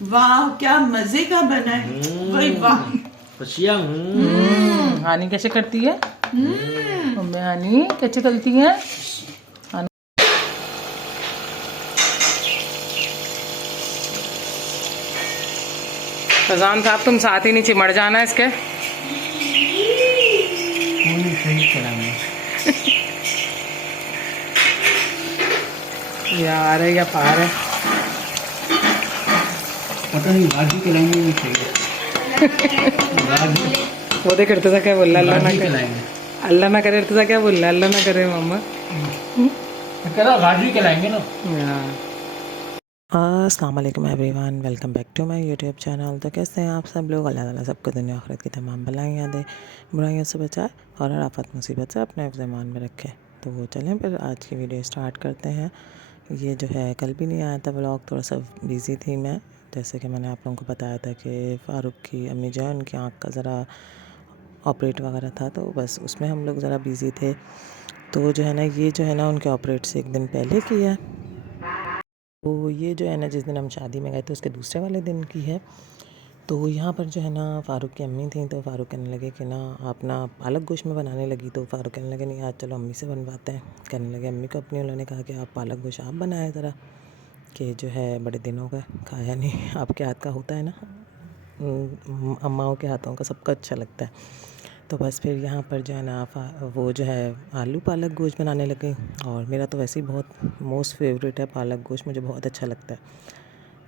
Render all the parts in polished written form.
वाह क्या मजे का बना है। वही वाह। हानी कैसे करती है मम्मी? हानी कैसे करती है? फजान साहब तुम साथ ही नीचे मर जाना इसके। यार है या पार है पता नहीं भाजी के लाएंगे नहीं चाहिए। वो देख करते था क्या बोल रहा? अल्लाह ना भाजी के करे, लाएंगे। अल्लाह ना करे था क्या बोल रहा? अल्लाह ना करे मम्मा। कह रहा भाजी के लाएंगे ना। अस्सलाम वालेकुम everyone, welcome back to my YouTube channel. तो कैसे हैं आप सब लोग? अल्लाह ताला सबको दुनिया आखिरत की तमाम बलाइयाँ दे, बुराइयों से बचाए और हर आफत मुसीबत से अपने हिफ्ज़ ईमान में रखे। तो वो चलें फिर आज की वीडियो स्टार्ट करते हैं। ये जो है कल भी नहीं आया था व्लॉग, थोड़ा सा बिज़ी थी मैं। जैसे कि मैंने आप लोगों को बताया था कि फ़ारूक की अम्मी जो है उनकी आँख का ज़रा ऑपरेट वगैरह था, तो बस उसमें हम लोग ज़रा बिज़ी थे। तो जो है ना ये जो है ना उनके ऑपरेट से एक दिन पहले किया। तो ये जो है ना जिस दिन हम शादी में गए थे उसके दूसरे वाले दिन की है। तो यहाँ पर जो है ना फ़ारूक की अम्मी थी, तो फ़ारूक कहने लगे कि ना आप ना पालक गोश्त में बनाने लगी। तो फ़ारूक कहने लगे नहीं आज चलो अम्मी से बनवाते हैं। कहने लगे अम्मी को अपनी, उन्होंने कहा कि आप पालक गोश्त आप बनाए ज़रा, कि जो है बड़े दिन हो गए खाया नहीं। आपके हाथ का होता है ना, अम्माओं के हाथों का सबका अच्छा लगता है। तो बस फिर यहाँ पर जो है ना वो जो है आलू पालक गोश्त बनाने लगे। और मेरा तो वैसे ही बहुत मोस्ट फेवरेट है पालक गोश्त, मुझे बहुत अच्छा लगता है।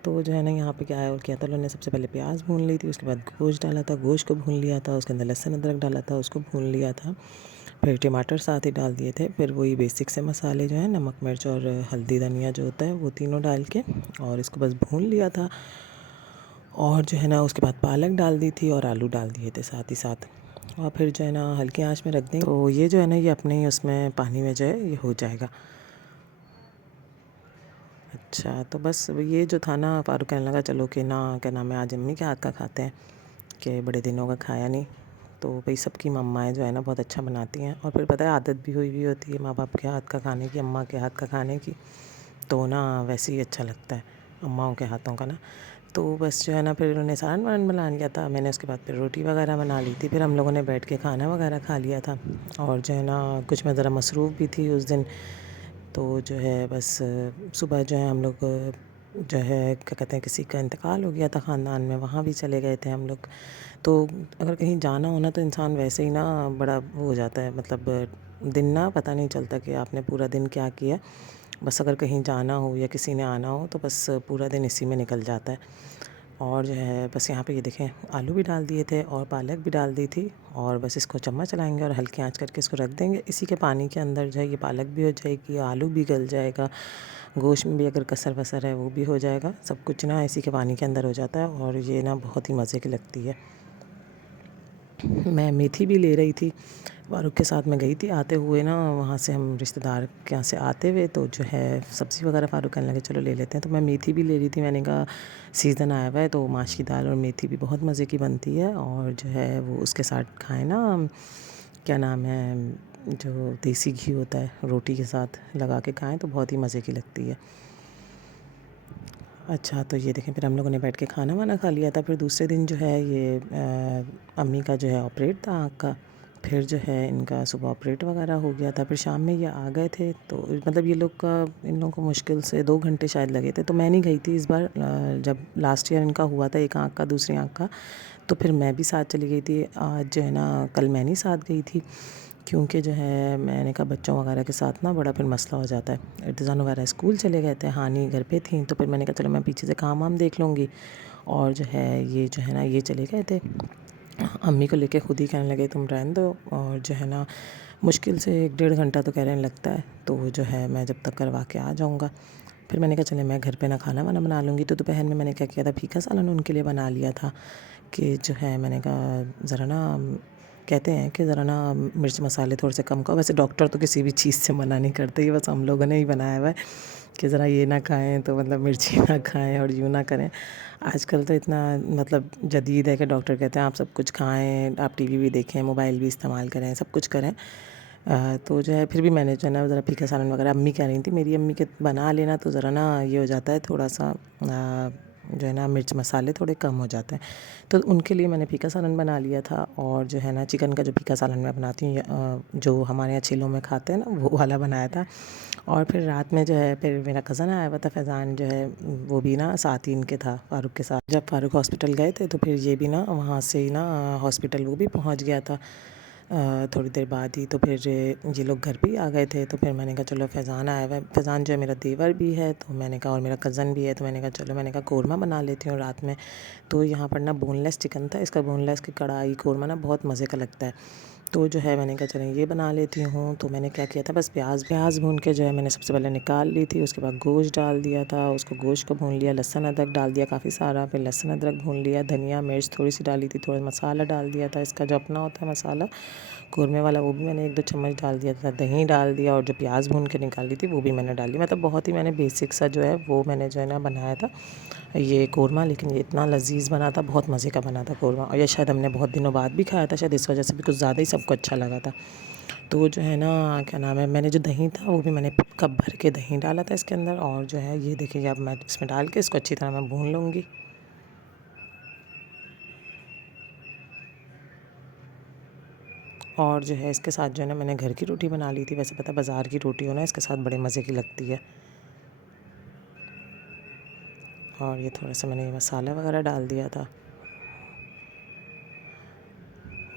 तो जो है ना यहाँ पे क्या है और किया था, उन्होंने सबसे पहले प्याज भून ली थी, उसके बाद गोश्त डाला था, गोश्त को भून लिया था, उसके अंदर लहसुन अदरक डाला था, उसको भून लिया था, फिर टमाटर साथ ही डाल दिए थे, फिर वही बेसिक से मसाले जो है नमक मिर्च और हल्दी धनिया जो होता है वो तीनों डाल के और इसको बस भून लिया था। और जो है ना उसके बाद पालक डाल दी थी और आलू डाल दिए थे साथ ही साथ, और फिर जो है ना हल्की आंच में रख दें। तो ये जो है ना ये अपने ही उसमें पानी में जो है ये हो जाएगा। अच्छा तो बस ये जो था ना फ़ारूक कहने लगा चलो कि ना क्या नाम है आज अम्मी के हाथ का खाते हैं, कि बड़े दिनों का खाया नहीं। तो भाई सबकी मम्माएँ जो है ना बहुत अच्छा बनाती हैं, और फिर पता है आदत भी हुई होती है माँ बाप के हाथ का खाने की, अम्मा के हाथ का खाने की, तो ना वैसे ही अच्छा लगता है अम्माओं के हाथों का ना। तो बस जो है ना फिर उन्होंने सालन वालन बना लिया था, मैंने उसके बाद फिर रोटी वगैरह बना ली थी, फिर हम लोगों ने बैठ के खाना वगैरह खा लिया था। और जो है ना कुछ मैं ज़रा मसरूफ़ भी थी उस दिन, तो जो है बस सुबह जो है हम लोग जो है क्या कहते हैं किसी का इंतकाल हो गया था ख़ानदान में, वहाँ भी चले गए थे हम लोग। तो अगर कहीं जाना हो ना तो इंसान वैसे ही ना बड़ा वो हो जाता है, मतलब दिन ना पता नहीं चलता कि आपने पूरा दिन क्या किया। बस अगर कहीं जाना हो या किसी ने आना हो तो बस पूरा दिन इसी में निकल जाता है। और जो है बस यहाँ पे ये देखें आलू भी डाल दिए थे और पालक भी डाल दी थी, और बस इसको चम्मच चलाएंगे और हल्की आंच करके इसको रख देंगे। इसी के पानी के अंदर जो है ये पालक भी हो जाएगी, आलू भी गल जाएगा, गोश्त में भी अगर कसर वसर है वो भी हो जाएगा, सब कुछ ना इसी के पानी के अंदर हो जाता है। और ये ना बहुत ही मज़े की लगती है। मैं मेथी भी ले रही थी, फ़ारूक के साथ मैं गई थी आते हुए ना, वहाँ से हम रिश्तेदार के यहाँ से आते हुए, तो जो है सब्ज़ी वगैरह फ़ारूक कहने लगे चलो ले लेते हैं, तो मैं मेथी भी ले रही थी। मैंने कहा सीज़न आया हुआ है तो माश की दाल और मेथी भी बहुत मज़े की बनती है, और जो है वो उसके साथ खाएं ना, क्या नाम है जो देसी घी होता है रोटी के साथ लगा के खाएं तो बहुत ही मज़े की लगती है। अच्छा तो ये देखें फिर हम लोगों ने बैठ के खाना वाना खा लिया था। फिर दूसरे दिन जो है ये अम्मी का जो है ऑपरेट था आँख का, फिर जो है इनका सुबह ऑपरेट वगैरह हो गया था, फिर शाम में ये आ गए थे। तो मतलब ये लोग का इन लोगों को मुश्किल से 2 घंटे शायद लगे थे। तो मैं नहीं गई थी इस बार, जब लास्ट ईयर इनका हुआ था एक आँख का दूसरी आँख का, तो फिर मैं भी साथ चली गई थी। आज जो है ना कल मैं नहीं साथ गई थी, क्योंकि जो है मैंने कहा बच्चों वगैरह के साथ ना बड़ा फिर मसला हो जाता है। इर्तिज़ान वगैरह स्कूल चले गए थे, हानी घर पे थी, तो फिर मैंने कहा चलो मैं पीछे से काम वाम देख लूँगी। और जो है ये जो है ना ये चले गए थे, अम्मी को लेके खुद ही कहने लगे तुम रहने दो, और जो है ना मुश्किल से 1 डेढ़ घंटा तो कह रहे हैं लगता है, तो जो है मैं जब तक करवा के आ जाऊँगा। फिर मैंने कहा चले मैं घर पे ना खाना वाना बना लूँगी। तो दोपहर में मैंने क्या किया था फीका सालन उनके लिए बना लिया था, कि जो है मैंने कहा ज़रा ना कहते हैं कि ज़रा ना मिर्च मसाले थोड़े से कम खाओ। वैसे डॉक्टर तो किसी भी चीज़ से मना नहीं करते, ये बस हम लोगों ने ही बनाया हुआ है कि ज़रा ये ना खाएं, तो मतलब मिर्ची ना खाएं और यूँ ना करें। आजकल तो इतना मतलब जदीद है कि डॉक्टर कहते हैं आप सब कुछ खाएं, आप टीवी भी देखें, मोबाइल भी इस्तेमाल करें, सब कुछ करें। तो जो है फिर भी मैंने जो है ना ज़रा फीका सालन वगैरह अम्मी कह रही थी मेरी अम्मी के बना लेना, तो ज़रा ना ये हो जाता है थोड़ा सा जो है ना मिर्च मसाले थोड़े कम हो जाते हैं। तो उनके लिए मैंने फीका सालन बना लिया था, और जो है ना चिकन का जो फीका सालन मैं बनाती हूँ, जो हमारे यहाँ चिलों में खाते हैं ना, वो वाला बनाया था। और फिर रात में जो है फिर मेरा कज़न आया हुआ था फैज़ान, जो है वो भी ना साथ ही इनके था फ़ारूक के साथ। जब फ़ारूक हॉस्पिटल गए थे तो फिर ये भी ना वहाँ से ही ना हॉस्पिटल वो भी पहुँच गया था थोड़ी देर बाद ही। तो फिर ये लोग घर पे ही आ गए थे। तो फिर मैंने कहा चलो फैज़ान आया हुआ है, फैज़ान जो है मेरा देवर भी है, तो मैंने कहा और मेरा कज़न भी है, तो मैंने कहा चलो, मैंने कहा कोरमा बना लेती हूँ रात में। तो यहाँ पर ना बोनलेस चिकन था, इसका बोनलेस की कढ़ाई कोरमा ना बहुत मज़े का लगता है। तो जो है मैंने कहा चलें ये बना लेती हूँ। तो मैंने क्या किया था, बस प्याज भून के जो है मैंने सबसे पहले निकाल ली थी। उसके बाद गोश्त डाल दिया था, उसको गोश्त को भून लिया, लहसुन अदरक डाल दिया काफ़ी सारा, फिर लहसुन अदरक भून लिया, धनिया मिर्च थोड़ी सी डाली थी, थोड़ा मसाला डाल दिया था, इसका जो अपना होता है मसाला कोरमे वाला, वो भी मैंने 1-2 चम्मच डाल दिया था, दही डाल दिया, और जो प्याज भून के निकाली थी वो भी मैंने डाल दी। मतलब बहुत ही मैंने बेसिक सा जो है वो मैंने जो है ना बनाया था ये कोरमा, लेकिन ये इतना लजीज़ बना था, बहुत मज़े का बना था कोरमा। और ये शायद हमने बहुत दिनों बाद भी खाया था, शायद इस वजह से भी कुछ ज़्यादा ही सबको अच्छा लगा था। तो जो है ना क्या नाम है, मैंने जो दही था वो भी मैंने कप भर के दही डाला था इसके अंदर। और जो है ये देखिए अब मैं इसमें डाल के इसको अच्छी तरह मैं भून लूँगी। और जो है इसके साथ जो है ना मैंने घर की रोटी बना ली थी। वैसे पता है बाज़ार की रोटी हो ना इसके साथ बड़े मज़े की लगती है। और ये थोड़ा सा मैंने ये मसाला वगैरह डाल दिया था।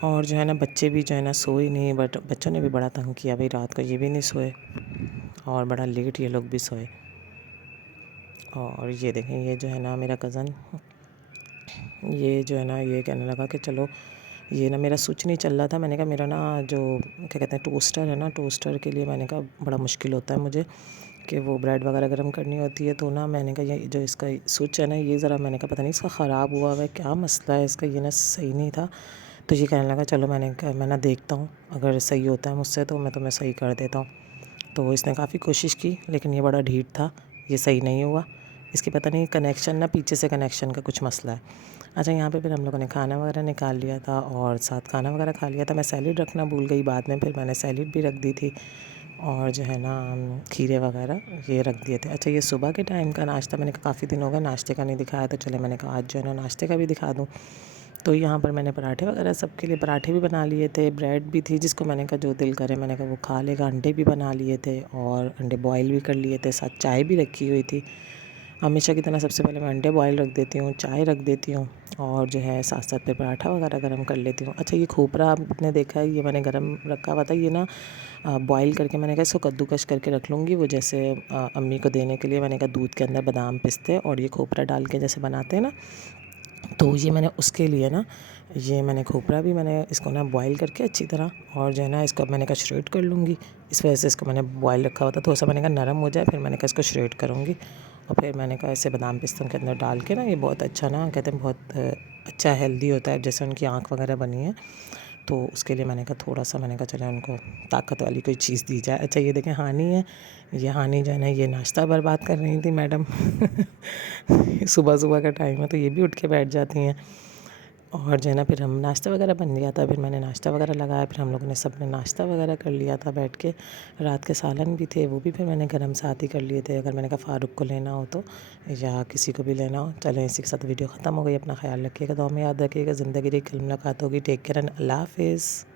और जो है ना बच्चे भी जो है ना सोए नहीं, बट बच्चों ने भी बड़ा तंग किया भाई, रात को ये भी नहीं सोए और बड़ा लेट ये लोग भी सोए। और ये देखें ये जो है ना मेरा कज़न, ये जो है ना ये कहने लगा कि चलो, ये ना मेरा स्विच नहीं चल रहा था। मैंने कहा मेरा ना जो क्या कहते हैं टोस्टर है ना, टोस्टर के लिए मैंने कहा बड़ा मुश्किल होता है मुझे कि वो ब्रेड वगैरह गर्म करनी होती है। तो ना मैंने कहा ये जो इसका स्विच है ना, ये ज़रा मैंने कहा पता नहीं इसका ख़राब हुआ है, क्या मसला है इसका, ये ना सही नहीं था। तो ये कहने लगा चलो, मैंने कहा मैं ना देखता हूँ, अगर सही होता है मुझसे तो मैं तुम्हें सही कर देता हूँ। तो इसने काफ़ी कोशिश की, लेकिन ये बड़ा ढीठ था, ये सही नहीं हुआ। इसकी पता नहीं कनेक्शन ना पीछे से कनेक्शन का कुछ मसला है। अच्छा, यहाँ पे फिर हम लोगों ने खाना वगैरह निकाल लिया था और साथ खाना वगैरह खा लिया था। मैं सैलेड रखना भूल गई बाद में, फिर मैंने सैलेड भी रख दी थी, और जो है ना खीरे वगैरह ये रख दिए थे। अच्छा, ये सुबह के टाइम का नाश्ता, मैंने कहा काफ़ी दिन हो गए नाश्ते का नहीं दिखाया, तो चले मैंने कहा आज जो है ना नाश्ते का भी दिखा दूँ। तो यहाँ पर मैंने पराठे वगैरह सबके लिए पराठे भी बना लिए थे, ब्रेड भी थी, जिसको मैंने कहा जो दिल करे मैंने कहा वो खा लेगा। अंडे भी बना लिए थे और अंडे बॉयल भी कर लिए थे, साथ चाय भी रखी हुई थी। हमेशा की तरह सबसे पहले मैं अंडे बॉयल रख देती हूँ, चाय रख देती हूँ, और जो है साथ साथ पे पराठा वगैरह गर्म कर लेती हूँ। अच्छा, ये खोपरा आपने देखा है, ये मैंने गर्म रखा हुआ था, ये ना बॉयल करके मैंने कहा इसको कद्दूकश करके रख लूँगी, वो जैसे अम्मी को देने के लिए मैंने कहा दूध के अंदर बादाम पिस्ते और ये खोपरा डाल के जैसे बनाते हैं ना, तो ये मैंने उसके लिए ना ये मैंने खोपरा भी मैंने इसको ना बॉयल करके अच्छी तरह, और जो है ना इसको मैंने कहा श्रेड कर लूँगी। इस वजह से इसको मैंने बॉयल रखा हुआ था, थोड़ा सा मैंने कहा नरम हो जाए, फिर मैंने कहा इसको श्रेड करूँगी। और फिर मैंने कहा ऐसे बादाम पिस्तों के अंदर डाल के ना, ये बहुत अच्छा ना कहते हैं बहुत अच्छा हेल्दी होता है, जैसे उनकी आँख वगैरह बनी है, तो उसके लिए मैंने कहा थोड़ा सा मैंने कहा चले उनको ताकत वाली कोई चीज़ दी जाए। अच्छा, ये देखें हानी है, ये हानी जो है ना ये नाश्ता बर्बाद कर रही थी मैडम सुबह सुबह का टाइम है तो ये भी उठ के बैठ जाती हैं। और जो है ना फिर हम नाश्ता वगैरह बन गया था, फिर मैंने नाश्ता वगैरह लगाया, फिर हम लोगों ने सब ने नाश्ता वगैरह कर लिया था बैठ के। रात के सालन भी थे, वो भी फिर मैंने गरम साथ ही कर लिए थे, अगर मैंने कहा फ़ारूक को लेना हो तो, या किसी को भी लेना हो। चलें, इसी के साथ वीडियो ख़त्म हो गई। अपना ख्याल रखिएगा, तो हमें याद रखिएगा, ज़िंदगी की कल मुलाकात होगी। टेक केयर एंड अल्लाह हाफ़िज़।